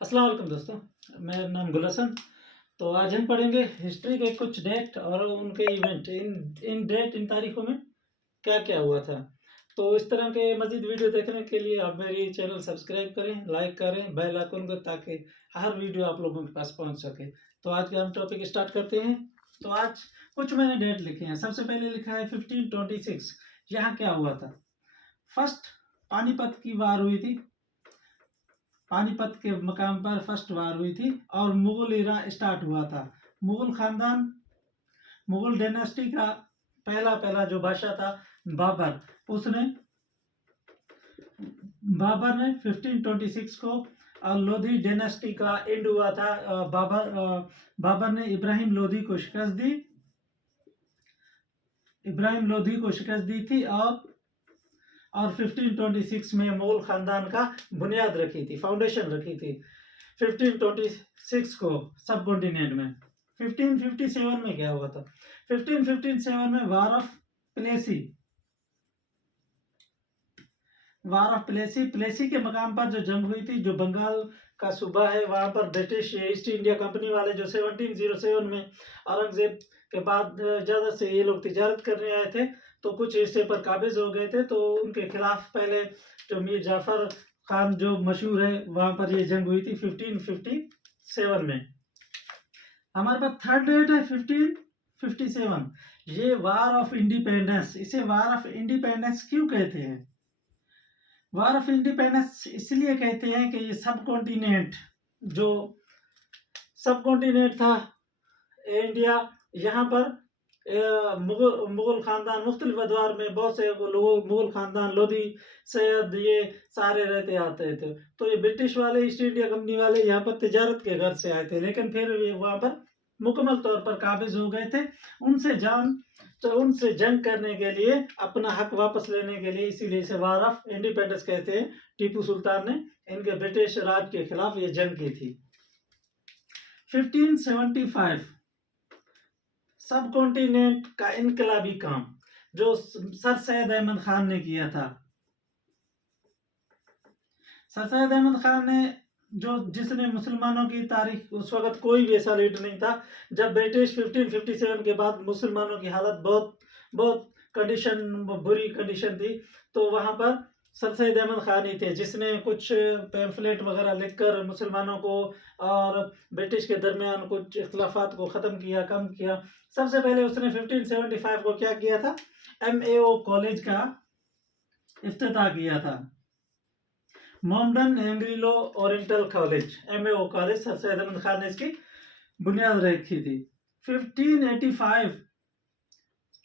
अस्सलाम वालेकुम दोस्तों, मेरा नाम गुल हसन। तो आज हम पढ़ेंगे हिस्ट्री के कुछ डेट और उनके इवेंट, इन डेट इन तारीखों में क्या-क्या हुआ था। तो इस तरह के मज़ीद वीडियो देखने के लिए आप मेरी चैनल सब्सक्राइब करें, लाइक करें, बेल आइकन को, ताकि हर वीडियो आप लोगों के पास पहुँच सके। तो आज का हम टॉपिक स्टार्ट करते हैं। तो आज कुछ मैंने डेट लिखे हैं। सबसे पहले लिखा है 1526। यहाँ क्या हुआ था? फर्स्ट पानीपत की वार हुई थी। पानीपत के मकाम पर फर्स्ट वार हुई थी और मुगल इरा स्टार्ट हुआ था। मुगल खानदान, मुगल डायनेस्टी का पहला जो बादशाह था बाबर, उसने बाबर ने 1526 को और लोधी डायनेस्टी का एंड हुआ था। बाबर ने इब्राहिम लोधी को शिकस्त दी। इब्राहिम लोधी को शिकस्त दी थी और 1526 में मुगल खानदान का बुनियाद रखी थी, फाउंडेशन रखी थी 1526 को सब कॉन्टिनेंट में। 1557 में क्या हुआ था? 1557 में वार ऑफ प्लेसी, प्लेसी के मकाम पर जो जंग हुई थी, जो बंगाल का सूबा है, वहां पर ब्रिटिश ईस्ट इंडिया कंपनी वाले जो 1707 में औरंगजेब के बाद ज्यादा से ये लोग तिजारत करने आए थे, तो कुछ हिस्से पर काबिज हो गए थे। तो उनके खिलाफ पहले जो मीर जाफर खान जो मशहूर है, वहां पर ये जंग हुई थी 1557 में। हमारे पास थर्ड डेट है 1557। ये वार ऑफ इंडिपेंडेंस। इसे वार ऑफ इंडिपेंडेंस क्यों कहते हैं? वार ऑफ इंडिपेंडेंस इसलिए कहते हैं कि ये सब कॉन्टिनेंट, जो सब कॉन्टिनेंट था इंडिया, यहाँ पर मुगल खानदान मुख्तलिफ अदवार में बहुत से लोग, मुगल खानदान, लोधी, सैयद, ये सारे रहते आते थे। तो ये ब्रिटिश वाले, ईस्ट इंडिया कंपनी वाले यहाँ पर तिजारत के घर से आए थे, लेकिन फिर ये वहाँ पर मुकम्मल तौर पर काबिज हो गए थे। उनसे जंग करने के लिए, अपना हक वापस लेने के लिए, इसीलिए इसे वार ऑफ इंडिपेंडेंस कहते हैं। टीपू सुल्तान ने इनके ब्रिटिश राज के खिलाफ ये जंग की थी। 1575 सब कॉन्टिनेंट का इनकलाबी काम जो सर सैयद अहमद खान ने किया था। सर सैयद अहमद खान ने जिसने मुसलमानों की तारीख, उस वक्त कोई भी ऐसा लीडर नहीं था। जब ब्रिटिश 1557 के बाद मुसलमानों की हालत बहुत बहुत बुरी कंडीशन थी, तो वहां पर सर सैयद अहमद खान ही थे जिसने कुछ पैम्फलेट वगैरह लिखकर मुसलमानों को और ब्रिटिश के दरमियान कुछ इख्तलाफात को ख़त्म किया, कम किया। सबसे पहले उसने 1575 को क्या किया था? MAO कॉलेज का इफ्तिताह किया था। Mohammedan Anglo oriental college, MAO college, sir Syed Ahmad Khan ने इसकी बुनियाद रखी थी। 1585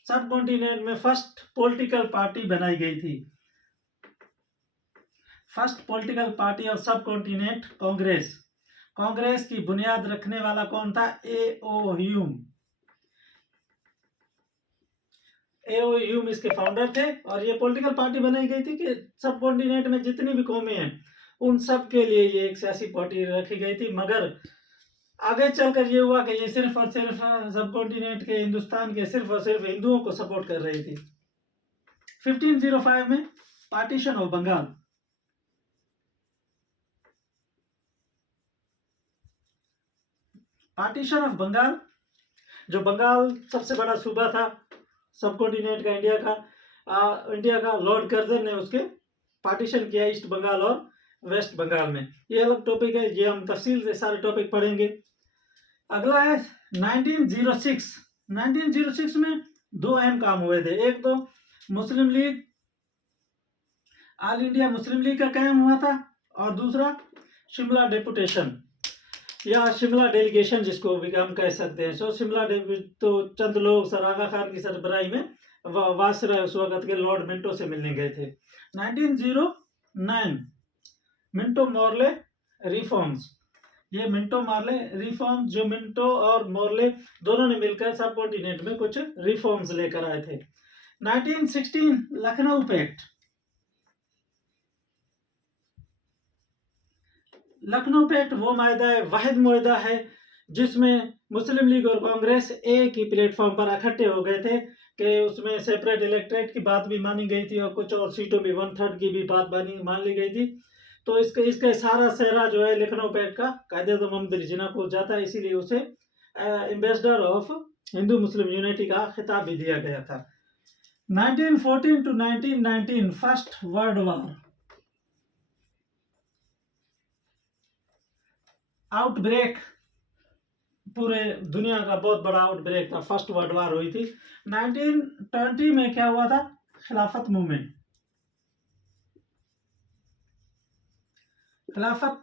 सब कॉन्टिनेंट में फर्स्ट पॉलिटिकल पार्टी बनाई गई थी। फर्स्ट पॉलिटिकल पार्टी और सब कॉन्टिनेंट कांग्रेस। कांग्रेस की बुनियाद रखने वाला कौन था? A.O. ह्यूम इसके फाउंडर थे। और ये पॉलिटिकल पार्टी बनाई गई थी कि सब कॉन्टिनेंट में जितनी भी कौमें हैं, उन सब के लिए ये एक सियासी पार्टी रखी गई थी। मगर आगे चलकर ये हुआ कि ये सिर्फ और सिर्फ सब कॉन्टिनेंट के, हिंदुस्तान के सिर्फ और सिर्फ हिंदुओं को सपोर्ट कर रही थी। 1505 में partition of Bengal. Partition of Bengal, जो बंगाल सबसे बड़ा सूबा था सब कॉन्टिनेंट का, इंडिया का लॉर्ड कर्जन ने उसके पार्टीशन किया, ईस्ट बंगाल और वेस्ट बंगाल में। ये अलग टॉपिक है, ये हम तफसील से सारे टॉपिक पढ़ेंगे। अगला है 1906। 1906 में दो अहम काम हुए थे। एक तो मुस्लिम लीग, ऑल इंडिया मुस्लिम लीग का कायम हुआ था, और दूसरा शिमला डेपुटेशन या शिमला डेलीगेशन, जिसको भी हम कह सकते हैं। सो शिमला तो चंद लोग सर आगा खान की सरबराही में वासराय उस वक्त के लॉर्ड मिंटो से मिलने गए थे। 1909 मिंटो मॉर्ले रिफॉर्म्स। ये मिंटो मॉर्ले रिफॉर्म्स, जो मिंटो और मॉर्ले दोनों ने मिलकर सब कॉन्टिनेंट में कुछ रिफॉर्म्स लेकर आए थे। 1916 लखनऊ पैक्ट। लखनऊ पैक्ट वो मायदा है, वाहिद मुआहदा है, जिसमें मुस्लिम लीग और कांग्रेस एक ही प्लेटफॉर्म पर इकट्ठे हो गए थे कि उसमें सेपरेट इलेक्ट्रेट की बात भी मानी गई थी और कुछ और सीटों में 1/3 की भी बात मान ली गई थी। तो इसके इसका सारा सेहरा जो है लखनऊ पेट का कायदे-ए-आज़म मोहम्मद जिन्ना को जाता है, इसीलिए उसे ambassador of Hindu Muslim unity का खिताब भी दिया गया था। 1914 to 1919 first world war, outbreak, पूरे दुनिया का बहुत बड़ा आउटब्रेक था, फर्स्ट वर्ल्ड वॉर हुई थी। 1920 में क्या हुआ था, खिलाफत मूवमेंट, खिलाफत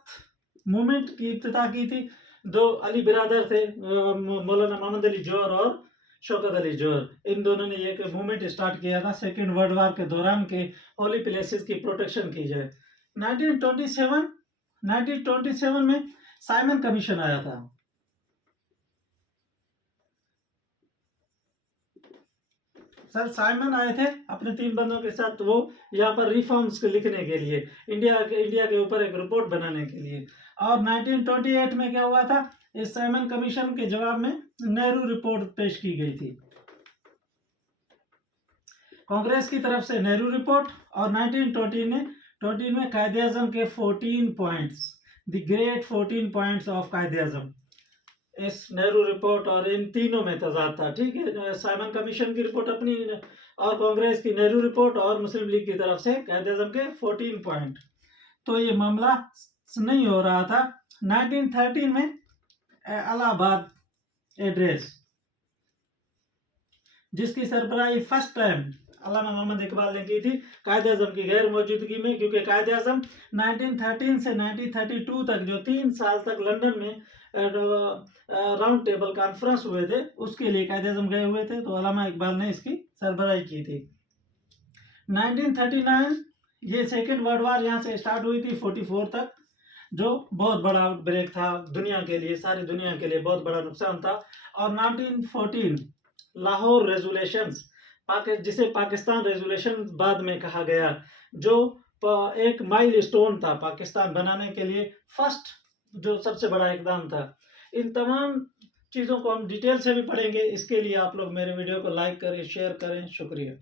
मूवमेंट की इब्तिदा की थी। दो अली बिरादर थे, मौलाना मोहम्मद अली जौहर और शौकत अली जौहर, इन दोनों ने एक मूवमेंट स्टार्ट किया था सेकेंड वर्ल्ड वॉर के दौरान के होली प्लेसेस की प्रोटेक्शन की जाए। 1927 में साइमन कमीशन आया था। सर साइमन आए थे अपने 3 बंदों के साथ, वो यहाँ पर रिफॉर्म्स को लिखने के लिए, इंडिया के ऊपर एक रिपोर्ट बनाने के लिए। और 1928 में क्या हुआ था, इस साइमन कमीशन के जवाब में नेहरू रिपोर्ट पेश की गई थी कांग्रेस की तरफ से, नेहरू रिपोर्ट। और 1920 में कायदे-ए-आज़म के 14 points, the great 14 points of Quaid-e-Azam, इस नेहरू रिपोर्ट और इन तीनों में तजाद था। ठीक है, साइमन कमीशन की रिपोर्ट अपनी और कांग्रेस की नेहरू रिपोर्ट और मुस्लिम लीग की तरफ से कायदे-ए-आज़म के 14 पॉइंट। तो ये मामला नहीं हो रहा था। 1913 में इलाहाबाद एड्रेस, जिसकी सरबराही फर्स्ट टाइम अल्लामा मोहम्मद इकबाल ने की थी कायदे-ए-आज़म की गैर मौजूदगी में, क्योंकि कायदे-ए-आज़म 1913 से 1932 तक जो 3 साल तक लंदन में राउंड टेबल कॉन्फ्रेंस हुए थे, उसके लिए कायदे-ए-आज़म गए हुए थे, तो अल्लामा इकबाल ने इसकी सरबराही की थी। 1939 ये सेकेंड वर्ल्ड वॉर यहाँ से स्टार्ट हुई थी 44 तक, जो बहुत बड़ा आउटब्रेक था दुनिया के लिए, सारी दुनिया के लिए बहुत बड़ा नुकसान था। और 1914 लाहौर रेजोल्यूशंस, जिसे पाकिस्तान रेजोल्यूशन बाद में कहा गया, जो एक माइलस्टोन था पाकिस्तान बनाने के लिए, फर्स्ट जो सबसे बड़ा इकदाम था। इन तमाम चीज़ों को हम डिटेल से भी पढ़ेंगे, इसके लिए आप लोग मेरे वीडियो को लाइक करें, शेयर करें। शुक्रिया।